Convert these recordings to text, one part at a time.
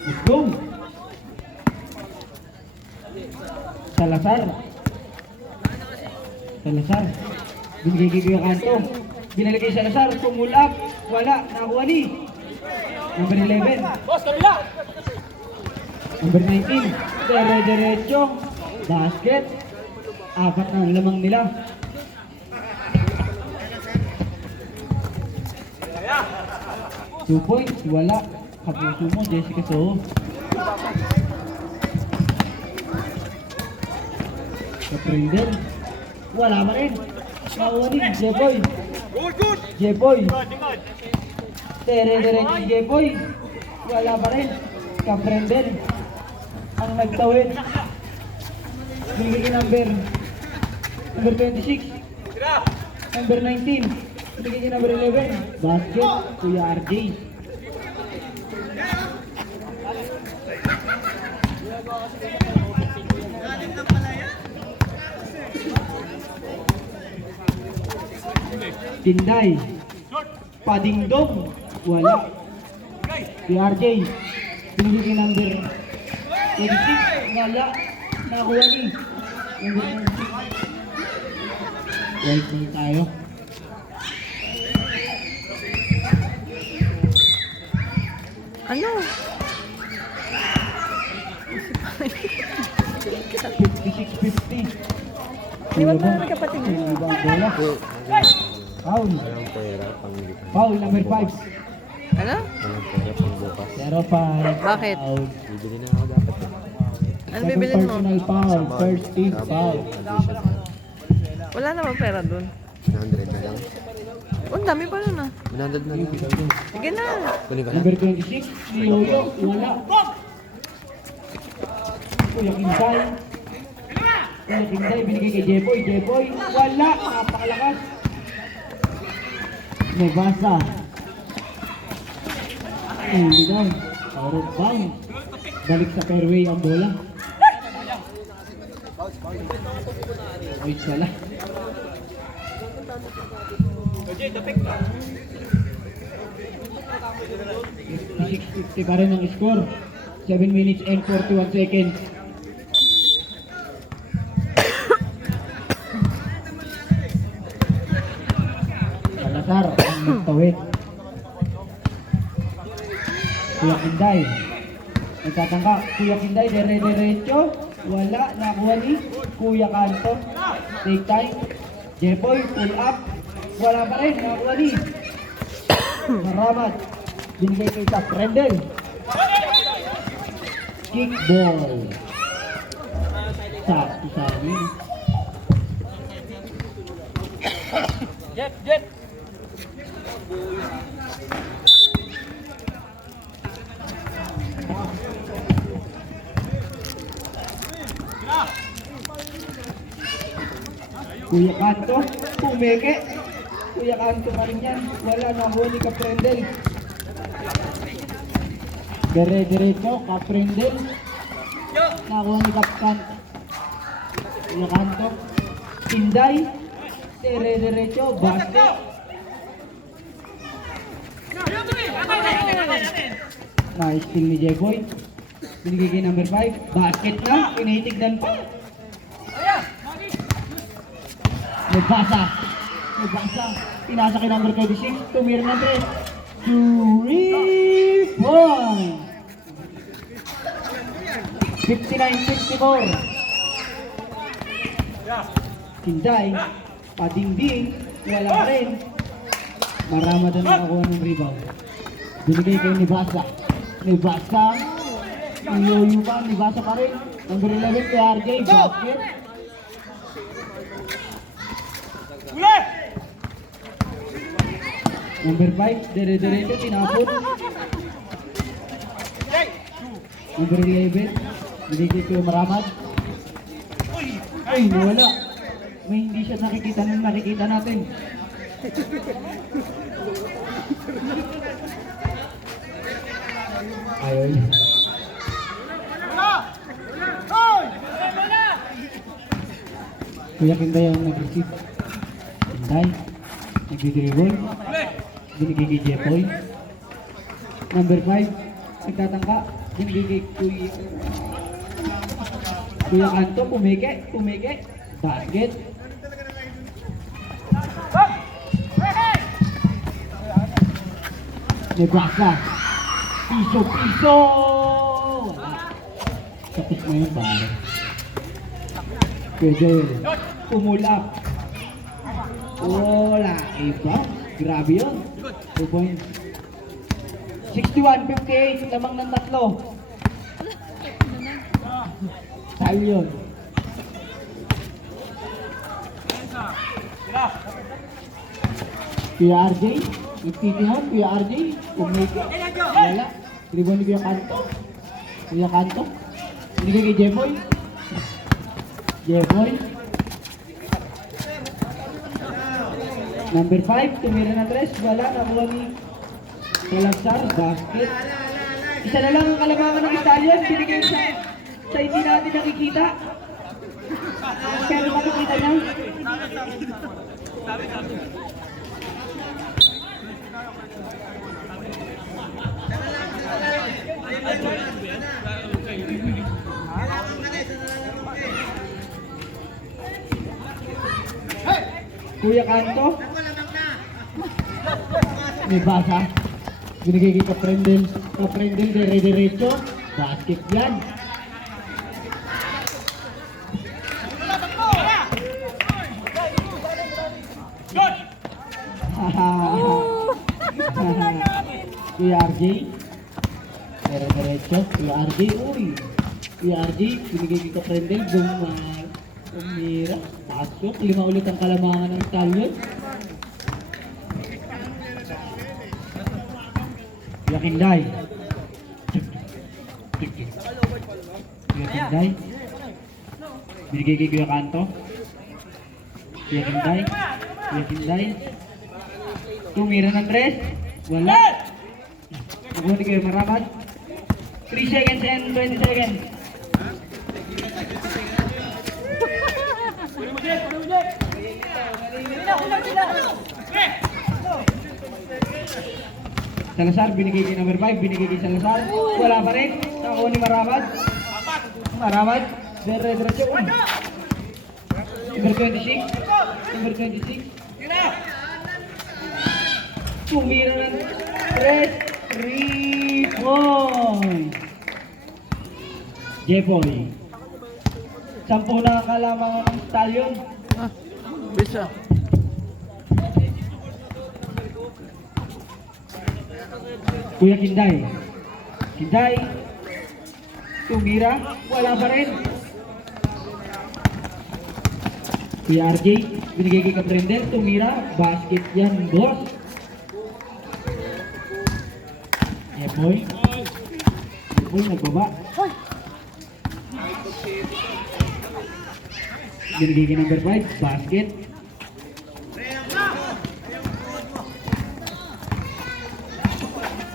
Let's go! Salazar. Salazar. Binigay kay Kuya Kanto. Binalik kay Salazar. Pull up. Wala. Nakuha ni. Number 11. Boss, kabila! Number 19. Diretso. Basket. Apat na ang lamang nila. Two points. Wala. Kapuso mo, Jessica Soho. Kaprindel. Wala pa rin. Nakuha ni Jeboy. Good, good! Jeboy. Tingod! Diretso Jeboy. Wala pa rin. Kaprindel. Ang nagtawid. Binigay number 26. Number 19. Binigay number 11. Basket. Kuya RJ. Tinday. Padingdong. Wala. Kuya RJ. Binigay number 26. Wala. Nakuha ni. Number 26. White ball tayo. Ano? 56-50. Di ba parang kapatid niyo? Di ba ang bola? Foul. Foul number 5. Ano? Zero five. Bakit? Foul. Bibili na ako dapat. Ano Second bibilin mo? personal foul. First team foul. Wala namang pera dun. 100 na lang. Oh, ang dami pa nun ah. 100 na lang. Sige na. Kunin ka na. Number 26. Si Yoyo. Wala. Kuya Kinsay. Kuya Kinsay. Binigay kay Jeboy. Jeboy. Wala. Napakalakas. May basa. Hindi daw. Power bang. Balik sa fairway ang bola. Wait sala. Okay, tapik ka. 56-50 pa rin ang score. 7 minutes and 41 seconds. Salazar ang nagtawid. Kuya Kinday. Nagtatangka. Kuya Kinday, dire-diretso. Wala. Nakuha ni Kuya Kanto. Take time. Jeboy, pull up. Wala pa rin. Nakuha ni Maramat. Binigay kay Tap Rendel. Kickball. Sakto sa amin. Jet, jet! Kuya Kanto, pumeke. Kuya Kanto pa rin yan. Wala na huli Kaprendel. Dire-diretso, Kaprendel. Nakuha ni Kapkan. Kuya Kanto. Inday. Dire-diretso, basket. Nice steal ni Jeboy. Binigay kay number 5. Basket na. Pinitignan pa. May basa. May basa. Pinasa kay number 26. Tumira ng 3. 3 points. 59-64. Kinday. Padingding. Wala pa rin. Marama na nakakuha ng rebound. Binigay kay Nibasa. Nibasa. Iyoyo pa. Nibasa pa rin. Number 11 kay RJ. Basket. Number 5, dire-diretso, tinapon. Number 11, binigay ko Maramat. Ay, nawala. May hindi siya nakikita nung nakikita natin. Ayaw niya. Kuya Kinday ang nag-receive. Kinday, nag-dribble. Binigay kay Jeboy. Number 5, nagtatangka. Binigay kay Kuya Kanto, pumike. Basket. Nebraska. Piso. Wala. Tapos na yun, pare. Kuya Joel. Pumulap. Wala. Iba. Grabe yun. 2 points. 61-58. Lamang ng tatlo. Tayo yun. Kuya RJ. Nagtitihon. Kuya RJ. Pumike. Wala. Rebound ni Kuya Kanto. Kuya Kanto. Binigay kay Jeboy. Number 5, tumira na 3. Wala. Nakuha ni Salazar. Basket. Isa na lang ang kalamangan ng Italian. Binigay sa hindi natin nakikita. Pero makikita niya. Kuya Kanto. May basa. Binigay kay Kaprendel. Kaprendel, dire-diretso. Basket yan. Kuya RJ. Dire-diretso. Kuya RJ. Uy. Kuya RJ. Binigay kay Kaprendel. Umira. Pasok. 5 ulit ang kalamangan ng Italian. Kuya Kinday. Kuya Kinday. Binigay kay Kuya Kanto. Kuya Kinday. Tumira ng 3. Wala. Nakuha ni Kuya Marabat. 3 seconds and 20 seconds. Salazar, binigay kay number 5, binigay kay Salazar. Wala pa rin. Nakuha ni Marabat. Dire-diretso. Number 26. Tumira ng 3 points. Jeboy. 10 na ang kalamangan ng Stallion. Bisa. Kuya Kinday. Tumira. Wala pa rin. Kuya RJ. Binigay kay Kaprendel. Tumira. Basket yan, boss. Jeboy. Nagbaba. Binigay kay number 5. Basket.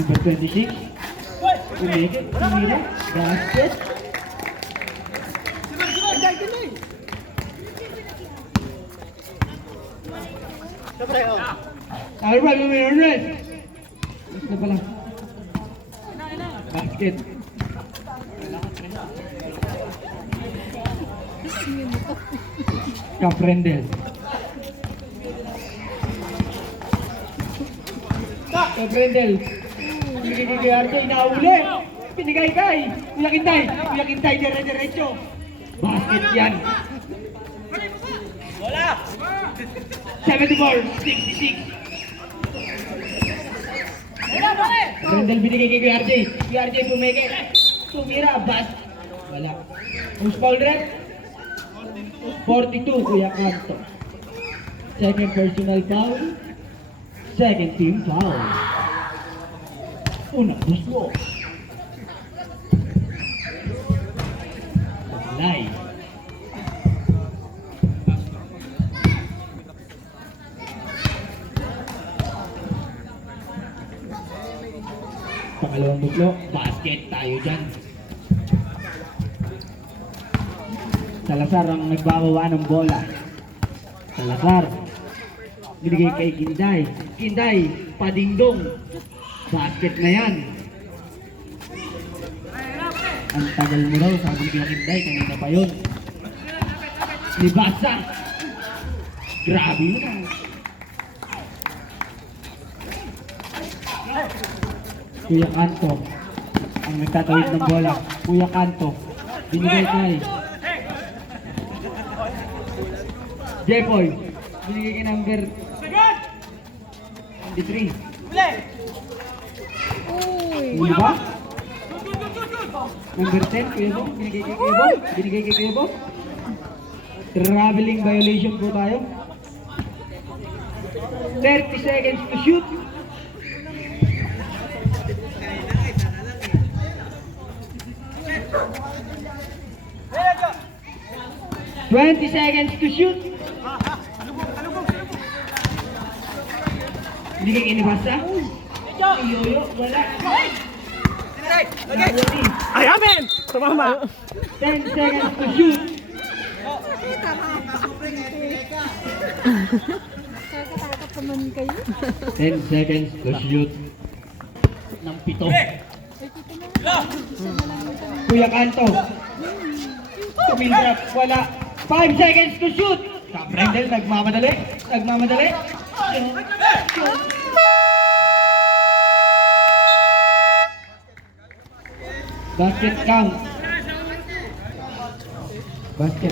Number 26. Tumira. Basket. Alright, alright. Basta pala. Basket. Kaprendel. Kaprendel. Binigay kay RJ, inauli. Binigay kay Kuya Kinday, dire-diretso. Basket yan. Wala! 74-66. Kaprendel binigay kay Kuya RJ pumike. Tumira, wala. Who's foul rep? 42, Kuya Kanto. Second personal foul. Second team foul. Una, dos. Lay. Pangalawang buklo, basket tayo dyan. Salazar ang nagbabawa ng bola. Salazar. Binigay kay Kinday, padingdong. Basket na yan. Ang tagal mo daw, sabi ni Kuya Kinday, kanina pa yun. Libasa! Grabe yun ah. Kuya Kanto, ang nagtatawid ng bola. Kuya Kanto, binigay kay Jepoy, binigay kay number 23. Huli ba? Number 10, Kuya Bong, binigay kay Kuya Bong. Binigay kay Kuya Bong. Traveling violation po tayo. 30 seconds to shoot. Twenty seconds to shoot. Hindi kayo inibasa? Iyoyo, wala. Nawali. Ay, amin! Tumama! 10 seconds to shoot. Nakakatakot naman kayo. 10 seconds to shoot. Ng 7. Kuya Kanto. Tumindrop, wala. 5 seconds to shoot. Kaprendel, nagmamadali. Nagmamadali. Shoot. Basket count. Basket